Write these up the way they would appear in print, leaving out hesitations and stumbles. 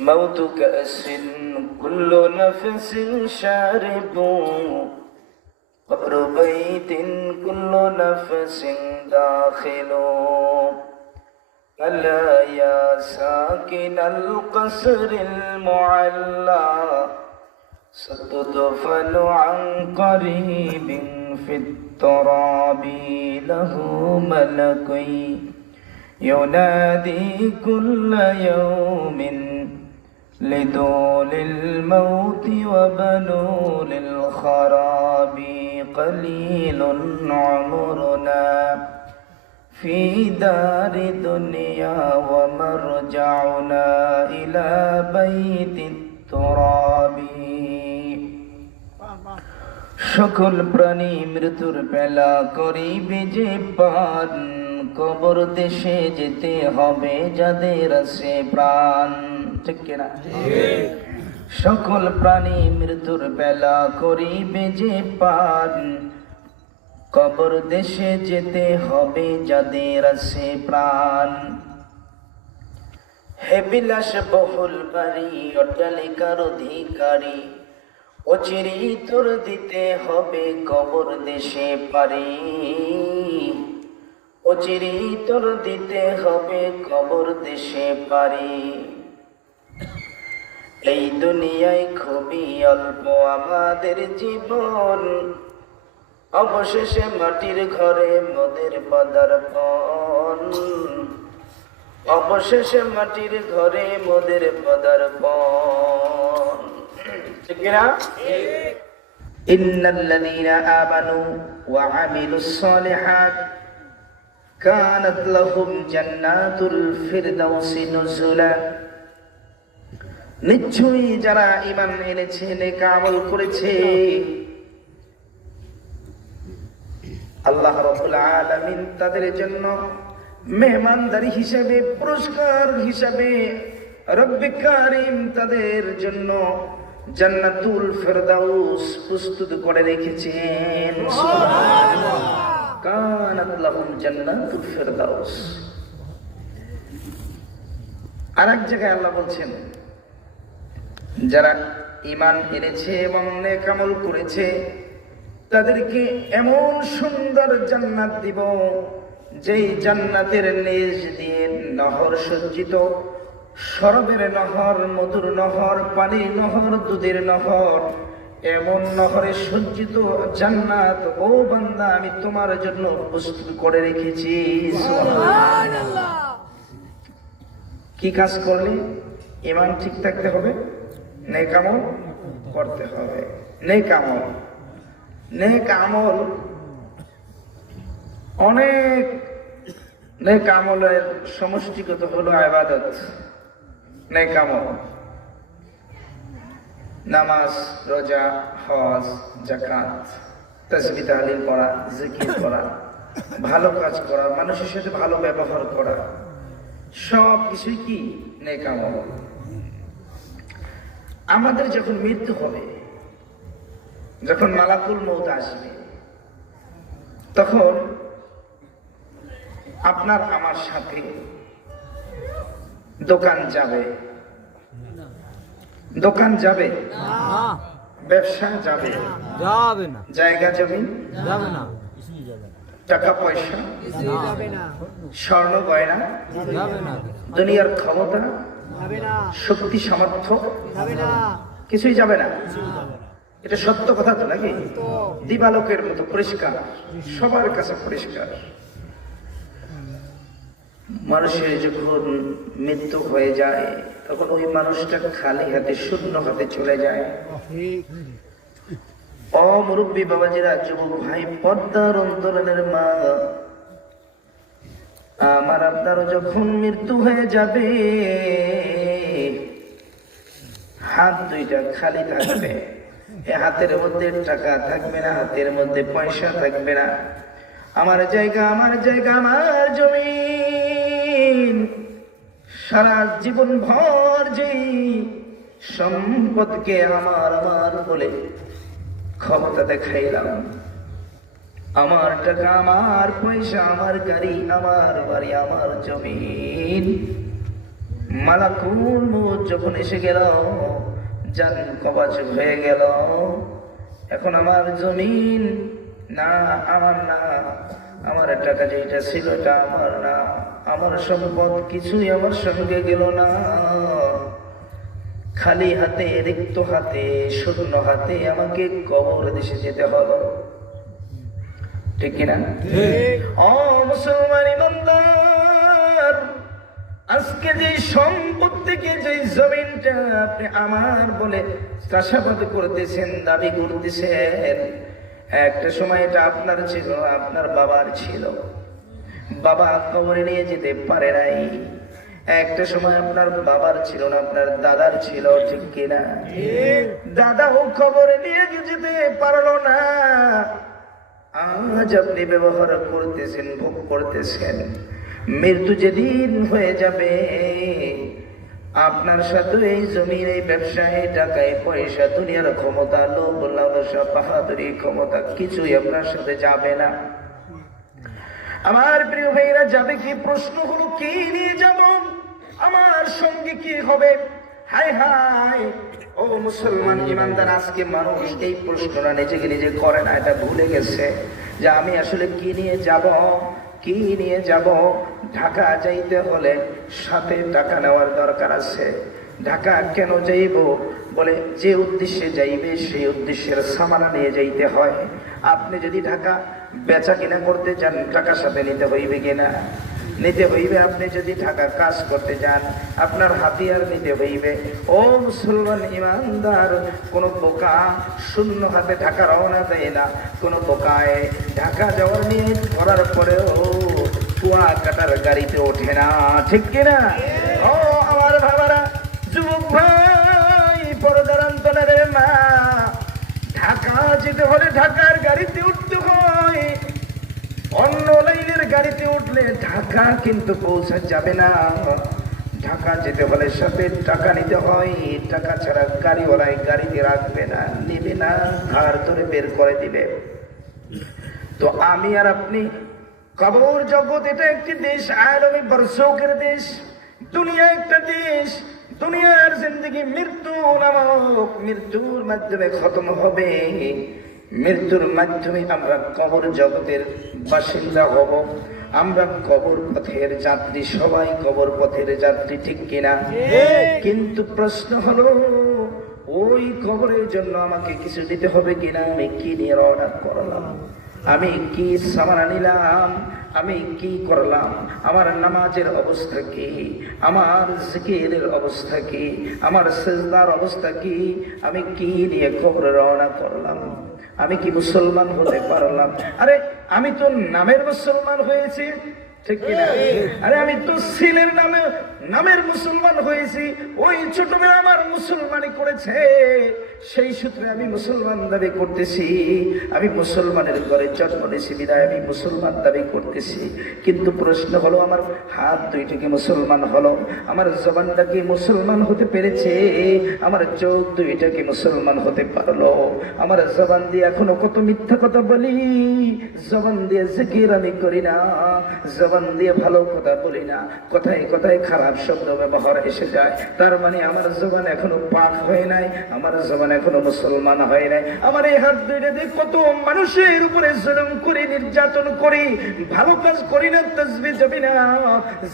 موت كأس كل نفس شارب قبر بيت كل نفس داخل ألا يا ساكن القصر المعلى ستدفن عن قريب في التراب له ملكي ينادي كل يوم لدول الموت وبنول الخراب قليل عمرنا في دار دنيا ومرجعنا إلى بيت التراب সকল প্রাণী মৃত্যুর বেলা করিবে যে পান কবর দেশে যেতে হবে যাদের আছে প্রাণ ঠিক কিনা সকল প্রাণী মৃত্যুর বেলা করিবে যে পান কবর দেশে যেতে হবে যাদের আছে প্রাণ হে বিলাস বহুল বাড়ি অট্টালিকার অধিকারী অচিরে তোর দিতে হবে কবর দেশে পারি অচিরে তোর দিতে হবে কবর দেশে পারি এই দুনিয়ায় খুবই অল্প আমাদের জীবন অবশেষে মাটির ঘরে মোদের পদার্পণ অবশেষে মাটির ঘরে মোদের পদার্পণ إن الذين آمنوا وعملوا الصالحات كانت لهم جنات الفردوس نزلا নিশ্চয়ই যারা ঈমান এনেছে নেক আমল করেছে আল্লাহ রাব্বুল আলামিন তাদের জন্য মেহমানদারি হিসেবে পুরস্কার হিসেবে রব্বে কারীম তাদের জন্য জান্নাতুল ফেরদাউস প্রস্তুত করে রেখেছেন সুবহানাল্লাহ কানাত লাহুম জান্নাতুল ফেরদাউস আরেক জায়গায় আল্লাহ বলছেন যারা ঈমান এনেছে এবং নেক আমল করেছে তাদেরকে এমন সুন্দর জান্নাত দিব যেই জান্নাতের নিচ দিয়ে নহর সজ্জিত শরবের নহর মধুর নহর পানির নহর দুধের নহর এমন নহরে সজ্জিত জান্নাত ও বান্দা আমি তোমার জন্য প্রস্তুত করে রেখেছি সুবহানাল্লাহ কি কাজ করলে ঈমান ঠিক থাকতে হবে নেক আমল করতে হবে নেক আমল অনেক নেক আমলের সমষ্টিগত হলো ইবাদত নেক আমল নামাজ রোজা হজ যাকাত তাসবিহ তাহলিল করা জিকির করা ভালো কাজ করা মানুষের সাথে ভালো ব্যবহার করা সব কিছুই কি নেক আমল আমাদের যখন মৃত্যু হবে যখন মালাকুল মউত আসবে তখন আপনার আমার সাথে দোকান যাবে ব্যবসা যাবে না জায়গা জমি যাবে না টাকা পয়সা যাবে না স্বর্ণ গয়না যাবে না দুনিয়ার ক্ষমতা যাবে না শক্তি সামর্থ্য যাবে না কিছুই যাবে না এটা সত্য কথা তো নাকি দিবালোকের মতো পরিষ্কার সবার কাছে পরিষ্কার মানুষের যখন মৃত্যু হয়ে যায় তখন ওই মানুষটা খালি হাতে শূন্য হাতে চলে যায় মুরব্বী বাবাজিরা যুবক ভাই পর্দার অন্তরালের মা আমার আপনারও যখন মৃত্যু হয়ে যাবে হাত দুইটা খালি থাকবে হাতের মধ্যে টাকা থাকবে না হাতের মধ্যে পয়সা থাকবে না আমার জায়গা আমার জমিন সারা জীবন ভর যেই সম্পদকে আমার বলে ক্ষমতা দেখাইলাম আমার টাকা আমার পয়সা আমার গাড়ি আমার বাড়ি আমার জমিন মালাকুল মউত যখন এসে গেল, জান কবজ হয়ে গেল। এখন আমার জমিন না, আমার না, আমার টাকা যেটা ছিল এটা আমার না, আমার সম্পদ কিছুই আমার সঙ্গে গেল না। খালি হাতে, রিক্ত হাতে, শূন্য হাতে আমাকে কবর দেশে যেতে হলো। ঠিক কিনা? ও মুসলমান ইমানদার, আজকে যে সম্পত্তিকে, যে জমিনটা আপনি আমার বলে চাষাবাদ করতেছেন, দাবি করতেছেন, একটা সময় এটা আপনার ছিল, আপনার বাবার ছিল। বাবা কবরে নিয়ে যেতে পারে নাই। একটা সময় আপনার বাবার ছিল না, আপনার দাদার ছিল। ঠিক কিনা? দাদাও কবরে নিয়ে যেতে পারলো না। আজ আপনি ব্যবহার করতেছেন, ভোগ করতেছেন। মৃত্যু যেদিন হয়ে যাবে, আপনার সাথে এই জমির, এই ব্যবসায়, টাকায়, পয়সা, দুনিয়ার ক্ষমতা, লোভ, লালসা, বাহাদুরি, ক্ষমতা কিছুই আপনার সাথে যাবে না। আমার প্রিয় ভাইরা, যাবে কি? প্রশ্ন হলো কি নিয়ে যাব, আমার সঙ্গে কি হবে? হায় হায়, ও মুসলমান ইমানদার, আজকে মানুষ এই প্রশ্নটা নিজেকে নিজে করে না, এটা ভুলে গেছে যে আমি আসলে কি নিয়ে যাব, কি নিয়ে যাব। ঢাকা যাইতে হলে সাথে টাকা নেওয়ার দরকার আছে। ঢাকা কেন যাইব? বলে যে উদ্দেশ্যে যাইবে সেই উদ্দেশ্যের সামানা নিয়ে যাইতে হয়। আপনি যদি ঢাকা বেচা কিনা করতে চান, টাকা সাথে নিতে হইবে কিনা? নিতে হইবে। আপনি যদি ঢাকা কাজ করতে যান, আপনার হাতিয়ার নিতে হইবে। ও মুসলমান ইমানদার, কোন বোকা শূন্য হাতে ঢাকা রওনা দেয় না। কোন বোকায় ঢাকা যাওয়ার নিয়ে করার পরেও কুয়া কাটার গাড়িতে ওঠে না। ঠিক কিনা? ও আমার বাবারা, যুবক ভাই, পর্দার অন্তরের মা, ঢাকা যেতে হলে ঢাকার গাড়িতে উঠতে হয়। অন্য লাইনের গাড়িতে উঠলে ঢাকা কিন্তু পৌঁছা যাবে না। ঢাকা যেতে হলে সাথে টাকা নিতে হয়। টাকা ছাড়া গাড়িওয়ালায় গাড়িতে রাখবে না, নেবে না, ধার ধরে বের করে দিবে। তো আমি আর আপনি, কবর জগৎ এটা একটি দেশ, আলমী বর্ষকের দেশ, দুনিয়া একটা দেশ। দুনিয়ার জিন্দগি মৃত্যু নামক, মৃত্যুর মাধ্যমে খতম হবে। মৃত্যুর মাধ্যমে আমরা কবর জগতের বাসিন্দা হব। আমরা কবর পথের যাত্রী, সবাই কবর পথের যাত্রী। ঠিক কিনা? কিন্তু প্রশ্ন হলো, ওই কবরের জন্য আমাকে কিছু দিতে হবে কিনা? আমি কি নিয়ে রওনা করলাম? আমি কি সামানা নিলাম? আমি কি করলাম? আমার নামাজের অবস্থা কি? আমার জিকিরের অবস্থা কি? আমার সিজদার অবস্থা কি? আমি কি নিয়ে কবরে রওনা করলাম? আমি কি মুসলমান হতে পারলাম? আরে আমি তো নামের মুসলমান হয়েছি। ঠিক কিনা? আরে আমি তো সিলের নামের মুসলমান হয়েছি। ওই ছোটবেলা আমার মুসলমানি করেছে, সেই সূত্রে আমি মুসলমান দাবি করতেছি। আমি মুসলমানের ঘরে জন্ম নিয়েছি বিদায় আমি মুসলমান দাবি করতেছি। কিন্তু প্রশ্ন হলো, আমার হাত দুইটাকে মুসলমান হলো? আমার জবানটা কি মুসলমান হতে পেরেছে? আমার চোখ দুইটাকে মুসলমান হতে পারলো? আমার জবান দিয়ে এখনো কত মিথ্যা কথা বলি, জবান দিয়ে জিকির আমি করি না, জবান দিয়ে ভালো কথা বলি না, কথায় কথায় খারাপ শব্দ ব্যবহার এসে যায়। তার মানে আমার জবান এখনো পাক হয় নাই, আমার জবান এখনো মুসলমান হয় নাই। আমার এই হাত দুইটা দিয়ে কত মানুষের উপরে জুলুম করি, নির্যাতন করি, ভালো কাজ করি না, তাসবিহ জপি না,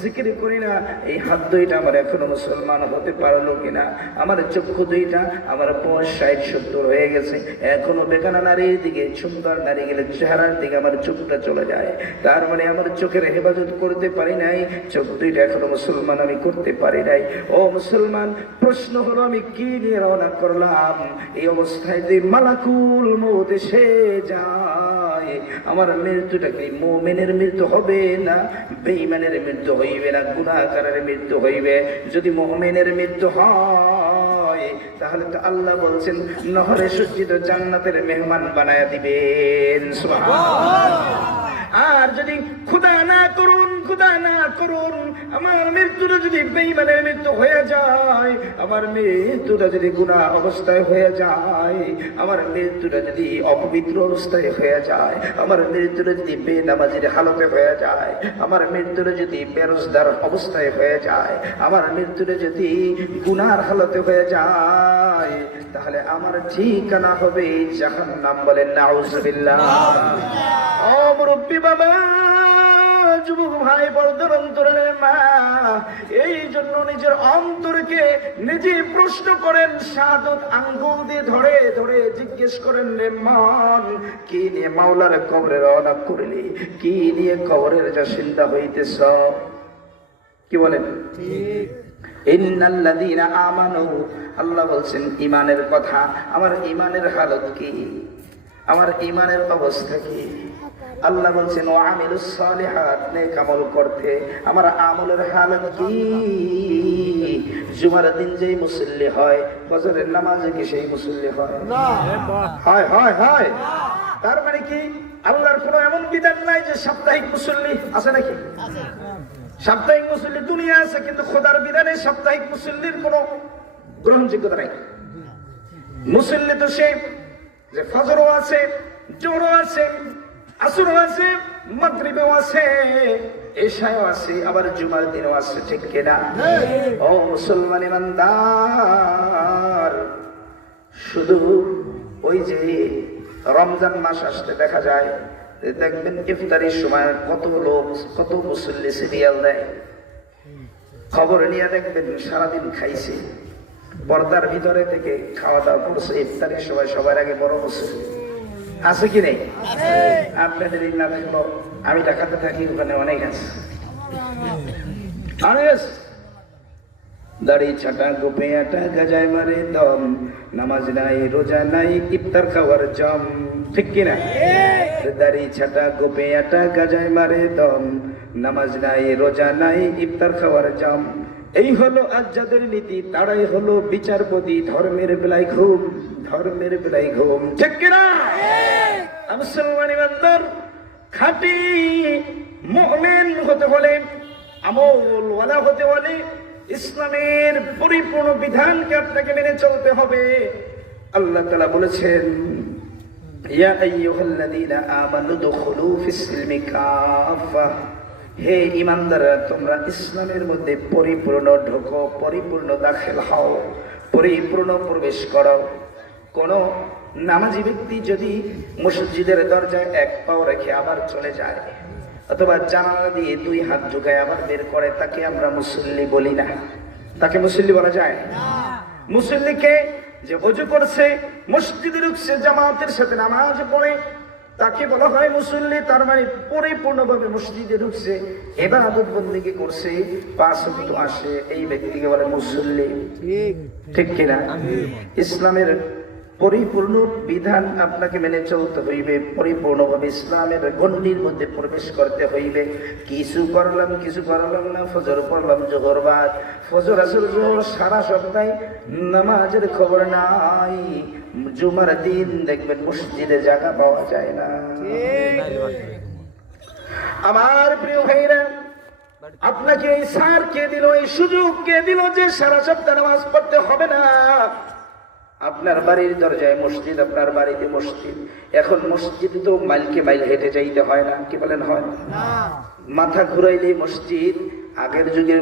জিকির করি না। এই হাত দুইটা আমার এখনো মুসলমান হতে পারলো কিনা? আমার চক্ষু দুইটা, আমার বয়স 60-70 হয়ে গেছে, এখনো বেকানা নারীর দিকে, সুন্দর নারী গেলে চেহারার দিকে আমার চোখটা চলে যায়। তার মানে আমার চোখের হেফাজত করতে পারি নাই, চোখ দুইটা এখনো মুসলমান আমি করতে পারি নাই। ও মুসলমান, প্রশ্ন হলো আমি কি নিয়ে রওনা করলাম? এই অবস্থায় যে মালাকুল মউত এসে যায়, আমার মৃত্যুটা কি মুমিনের মৃত্যু হবে না বেঈমানের মৃত্যু হইবে না গুনাহগারের মৃত্যু হইবে? যদি মুমিনের মৃত্যু হয় তাহলে তো আল্লাহ বলছেন নহরে সজ্জিত জান্নাতের মেহমান বানায়া দিবেন। সুবহানাল্লাহ। আর যদি খোদা না করুন খোদা না করুন আমার মৃত্যুটা যদি বেঈমানের মৃত্যু হয়ে যায়, আমার মৃত্যুটা যদি গুনাহ অবস্থায় হয়ে যায়, আমার মৃত্যুটা যদি অপবিত্র অবস্থায় হয়ে যায়, আমার মৃত্যুটা যদি বেনামাজির হালতে হয়ে যায়, আমার মৃত্যুটা যদি বেরোজগার অবস্থায় হয়ে যায়, আমার মৃত্যুটা যদি গুনার হালতে হয়ে যায়, তাহলে আমার ঠিকানা হবে জাহান্নাম। বলেন নাউজুবিল্লাহ। ও মুরব্বী বাবা, যুবক ভাই, পর্দার অন্তরের মা, এই জন্য নিজের অন্তরকে নিজে প্রশ্ন করেন, শাহাদত আঙ্গুল দিয়ে ধরে ধরে জিজ্ঞেস করেন, রে মন, কি নিয়ে মাওলার কবরে রওনা করলি? কি নিয়ে কবরের যাসিন্দা হইতেছ? কি বলেন? ইন্নাল্লাযীনা আমানু, আল্লাহ বলছেন ঈমানের কথা। আমার ঈমানের হালত কি? আমার ঈমানের অবস্থা কি? আল্লাহ বলছেন ওয়া আমিলুস সালিহাত, নেক আমল করতে আমার আমলের হালত কি? জুমার দিন যেই মুসল্লি হয়, ফজরের নামাজে কি সেই মুসল্লি হয়? হয় হয় হয়। তার মানে কি আল্লাহর কোনো এমন বিধান নাই যে সাপ্তাহিক মুসল্লি আছে নাকি? সাপ্তাহিক মুসল্লি দুনিয়া আছে, কিন্তু খোদার বিধানে সাপ্তাহিক মুসল্লির কোনো গ্রহণযোগ্যতা নাই। মুসল্লি তো সে যে ফজরও আছে, জোহরও আছে, আসরও আছে, মাগরিবও আছে, এশাও আছে, আবার জুমার দিনও আছে, ঠিক কিনা? ও মুসলমান ইমানদার, শুধু ওই যে রমজান মাস আসতে দেখা যায়, দেখবেন ইফতারির সময় কত লোক, কত মুসল্লি সিরিয়াল দেয়, খবর নিয়ে দেখবেন সারাদিন খাইছে, পর্দার ভিতরে থেকে খাওয়া দাওয়া করছে, ইফতারির সময় সবার আগে বড় মুসল্লি আছে কি নেই? আপনাদের না থাকলো আমি ঢাকাতে থাকি, ওখানে অনেক আছে। দাড়ি ছাটা, গোপে আটা, গাজায় মারে দম, নামাজ নাই, রোজা নাই, ইফতার খাওয়ার জম, ঠিক কিনা? দাড়ি ছাটা, গোপে আটা, গাজায় মারে দম, নামাজ নাই, রোজা নাই, ইফতার খাওয়ার জম। এই হলো আজ যাদের নীতি, তারাই হলো বিচারপতি। ধর্মের বেলায় ঘুম, ধর্মের বেলায় ঘুম, ঠিক কিনা? মুসলমান ইমানদার, খাঁটি মুমিন হতে হলে, আমলওয়ালা হতে হলে ইসলামের পরিপূর্ণ বিধানকে আপনাকে মেনে চলতে হবে। আল্লাহ তাআলা বলেছেন, ইয়া আইয়ুহাল্লাযীনা আমানু দুখুলু ফিস-সিলমি কাফা, হে ঈমানদাররা, তোমরা ইসলামের মধ্যে পরিপূর্ণ ঢোকো, পরিপূর্ণ দাখিল হও, পরিপূর্ণ প্রবেশ করো। কোন নামাজি ব্যক্তি যদি মসজিদের দরজায় এক পাও রেখে আবার চলে যায়, অথবা জানালা দিয়ে দুই হাত ঢুকায় আবার বের করে, তাকে আমরা মুসল্লি বলি না। তাকে মুসল্লি বলা যায় না। মুসল্লিকে যে ওযু করছে, মসজিদে ঢুকছে, জামাতের সাথে নামাজ পড়ে, তাকে বলা হয় মুসল্লি। তার মানে পরিপূর্ণভাবে মসজিদে ঢুকছে, ইবাদত বন্দেগী করছে, পাঁচ ওয়াক্ত আসে, এই ব্যক্তিকে বলে মুসল্লি, ঠিক কিনা? ইসলামের পরিপূর্ণ বিধান আপনাকে মেনে চলতে হইবে, পরিপূর্ণভাবে ইসলামের গণ্ডির মধ্যে প্রবেশ করতে হইবে। কিছু করলাম না, ফজর পড়লাম, জোহর বাদ, ফজর আসর জোহর, সারা সপ্তাহে নামাজের খবর নাই। জুমার দিন দেখবেন মসজিদে জায়গা পাওয়া যায় না। আমার প্রিয় ভাইরা, আপনাকে এই সার কে দিল, এই সুযোগ কে দিল যে সারা সপ্তাহ নামাজ পড়তে হবে না? আপনার বাড়ির দরজায় মসজিদ, আপনার বাড়িতে মসজিদ। এখন মসজিদ তো মাইলকে মাইল হেঁটে যাইতে হয় না, কি বলেন? হয় না? মাথা ঘুরাইলে মসজিদ। আগের যুগের